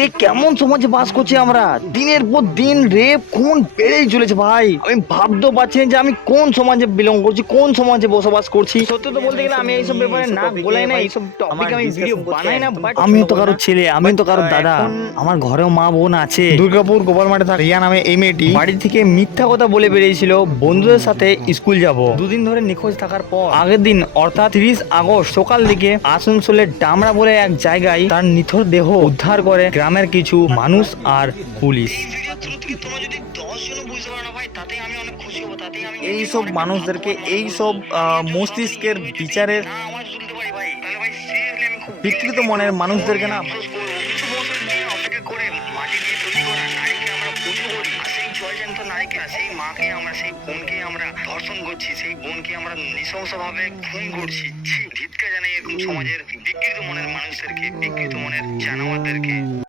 এ কেমন সমাজে বাস করছি আমরা? দিনের পর দিন রেপ খুন বেড়েই চলেছে ভাই। আমি ভাবতেও পারছি না যে আমি কোন সমাজে বিলং করছি, কোন সমাজে বসবাস করছি। সত্যি তো বলতে গেলে আমি এইসব ব্যাপারে নাক গলাই না, এইসব টপিক আমি ভিডিও বানাই না, বাট আমি তো কারোর ছেলে, আমি তো কারোর দাদা, আমার ঘরেও মা বোন আছে। দুর্গাপুর গোপালমাঠে থাকে রিয়া নামে এই মেয়েটি বাড়ি থেকে মিথ্যা কথা বলে বেরিয়েছিল বন্ধুদের সাথে স্কুল যাব। দুদিন ধরে নিখোঁজ থাকার পর আগের দিন অর্থাৎ 30 আগস্ট সকাল দিকে আসানসোলের ডামরা বলে এক জায়গায় তার নিথর দেহ উদ্ধার করে গ্রামের কিছু মানুষ আর পুলিশ। এইসব মানুষদেরকে এইসব মস্তিষ্কের বিচারের বিকৃত মনের মানুষদেরকে না সেই মাকে আমরা, সেই বোনকে আমরা ধর্ষণ করছি, সেই বোনকে আমরা নৃশংসভাবে খুন করছি। ধিক্কার জানাই এরকম সমাজের বিকৃত মনের মানুষদেরকে, বিকৃত মনের জানোয়ারদেরকে।